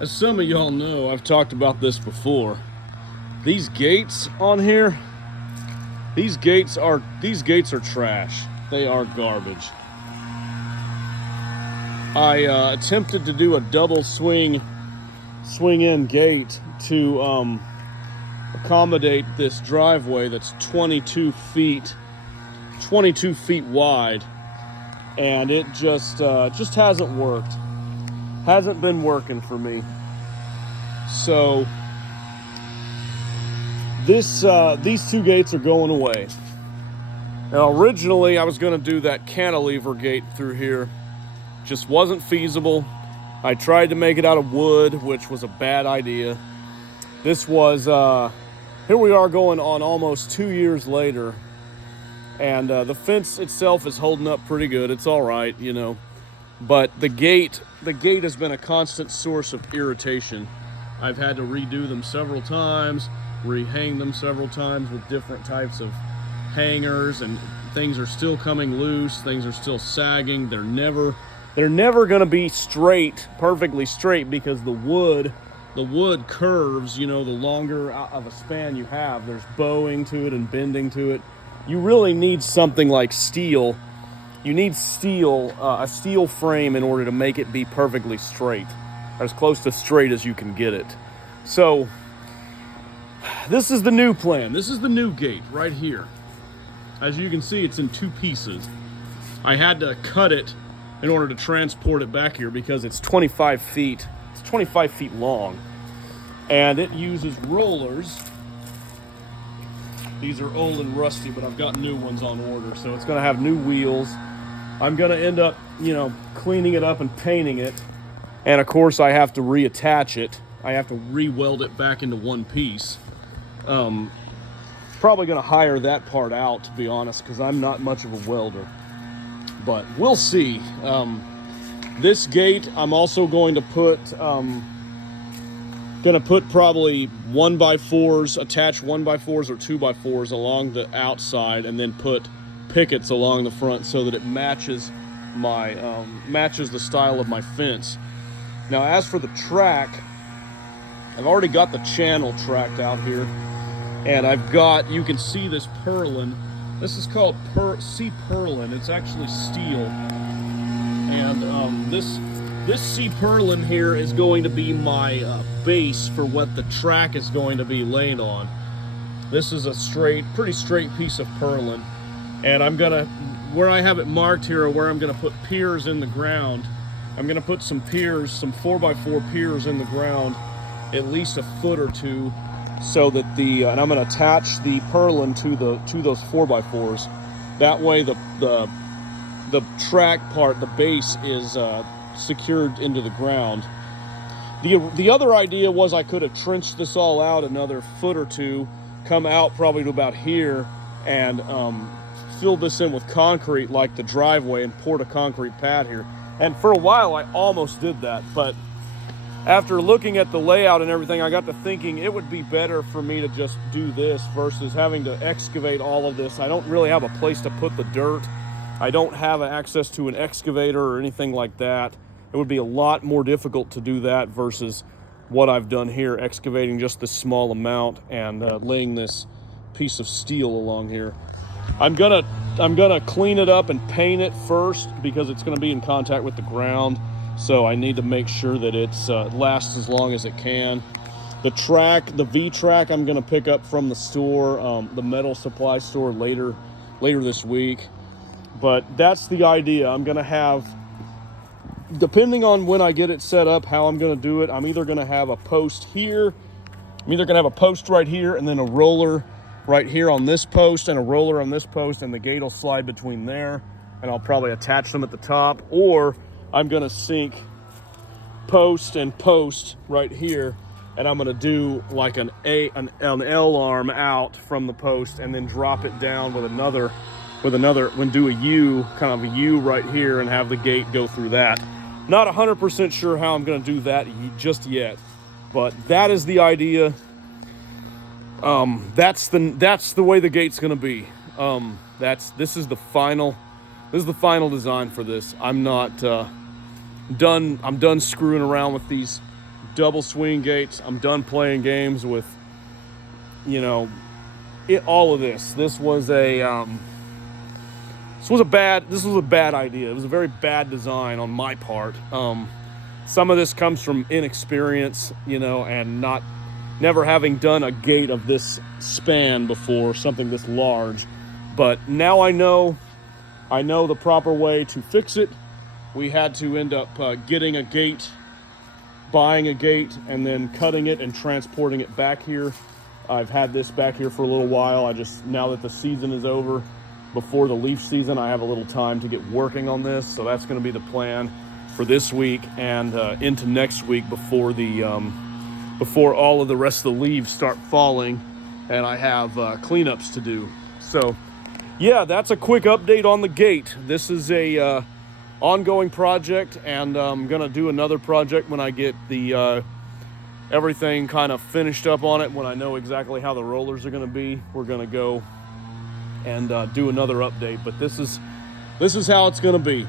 As some of y'all know, I've talked about this before. These gates on here, these gates are trash. They are garbage. I attempted to do a double swing in gate to accommodate this driveway that's 22 feet wide, and it just hasn't worked. Hasn't been working for me. So these two gates are going away. Now originally I was going to do that cantilever gate through here. Just wasn't feasible. I tried to make it out of wood, which was a bad idea. This was here we are going on almost 2 years later, and the fence itself is holding up pretty good. It's all right, you know, but the gate has been a constant source of irritation. I've had to redo them several times, rehang them several times with different types of hangers, and things are still coming loose. Things are still sagging. They're never going to be straight, perfectly straight, because the wood curves. You know, the longer of a span you have, there's bowing to it and bending to it. You really need something like steel. You need steel, a steel frame, in order to make it be perfectly straight, as close to straight as you can get it. So this is the new plan. This is the new gate right here. As you can see, it's in two pieces. I had to cut it in order to transport it back here because it's 25 feet. It's 25 feet long, and it uses rollers. These are old and rusty, but I've got new ones on order, so it's going to have new wheels. I'm going to end up, you know, cleaning it up and painting it. And of course, I have to reattach it. I have to re-weld it back into one piece. Probably going to hire that part out, to be honest, because I'm not much of a welder. But we'll see. This gate, I'm also going to put probably 1x4s, attach 1x4s or 2x4s along the outside, and then put pickets along the front so that it matches the style of my fence. Now, as for the track, I've already got the channel tracked out here, and I've got, you can see this purlin. This is called sea purlin. It's actually steel, and this sea purlin here is going to be my base for what the track is going to be laid on. This is a pretty straight piece of purlin, and I'm gonna, where I have it marked here, where I'm gonna put piers in the ground. I'm gonna put some piers, some 4x4 piers in the ground, at least a foot or two, so that and I'm gonna attach the purlin to those 4x4s. That way the track part, the base, is secured into the ground. The other idea was I could have trenched this all out another foot or two, come out probably to about here, and filled this in with concrete like the driveway, and poured a concrete pad here. And for a while I almost did that, but after looking at the layout and everything, I got to thinking it would be better for me to just do this versus having to excavate all of this. I don't really have a place to put the dirt. I don't have access to an excavator or anything like that. It would be a lot more difficult to do that versus what I've done here, excavating just this small amount and laying this piece of steel along here. I'm gonna clean it up and paint it first because it's gonna be in contact with the ground. So I need to make sure that it lasts as long as it can. The track, the V-track, I'm gonna pick up from the store, the metal supply store later this week. But that's the idea. I'm gonna have, depending on when I get it set up, how I'm gonna do it, I'm either gonna have a post here, I'm either gonna have a post right here and then a roller right here on this post and a roller on this post, and the gate will slide between there, and I'll probably attach them at the top, or I'm gonna sink post and post right here, and I'm gonna do like an L arm out from the post and then drop it down with another, do a U, kind of a U right here, and have the gate go through that. Not 100% sure how I'm gonna do that just yet, but that is the idea. That's the way the gate's gonna be. This is the final design for this. I'm not done. I'm done screwing around with these double swing gates. I'm done playing games with, you know, all of this. This was a bad idea. It was a very bad design on my part. Some of this comes from inexperience, you know, and never having done a gate of this span before, something this large. But now I know the proper way to fix it. We had to end up getting a gate, buying a gate, and then cutting it and transporting it back here. I've had this back here for a little while. Now that the season is over, before the leaf season, I have a little time to get working on this. So that's going to be the plan for this week and into next week before all of the rest of the leaves start falling and I have cleanups to do. So yeah, that's a quick update on the gate. This is a ongoing project, and I'm gonna do another project when I get the everything kind of finished up on it, when I know exactly how the rollers are gonna be. We're gonna go and do another update, but this is how it's gonna be.